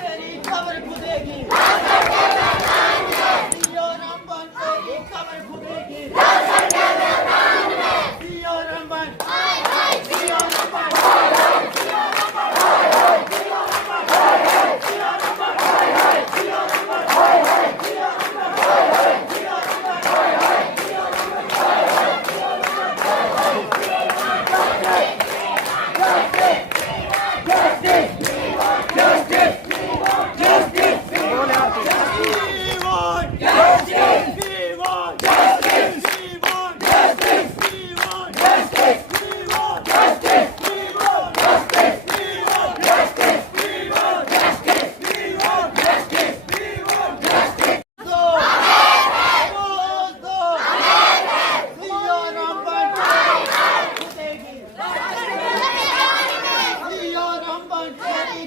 تیری قبر کھدے گی رامبن تیری قبر کھدے گی رامبن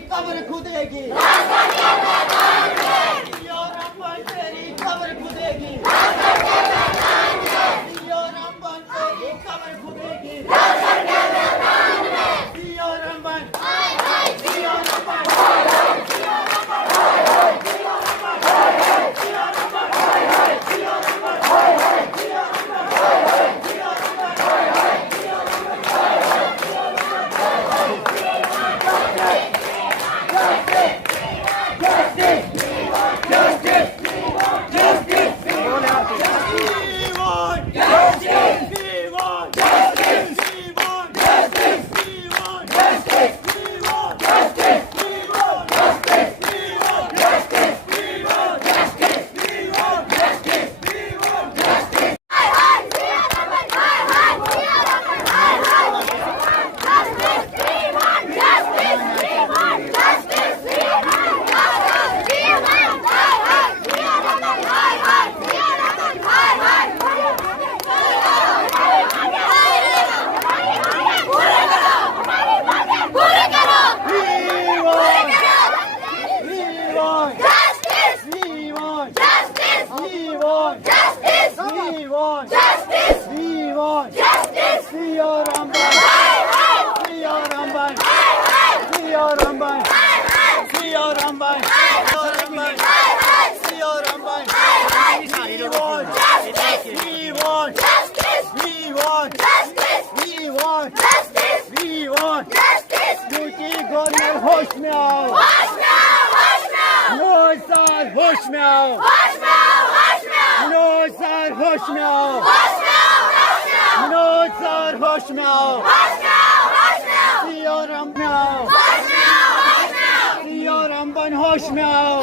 قبر کھدے گی رامبن تیری قبر کھدے گی رامبن تیری قبر کھدے گی رامبن ہوش میں آؤ نوزاد ہوش میں آؤ نوزاد ہوش میں آؤ نوزاد ہوش میں آؤ رامبن ہوش میں آؤ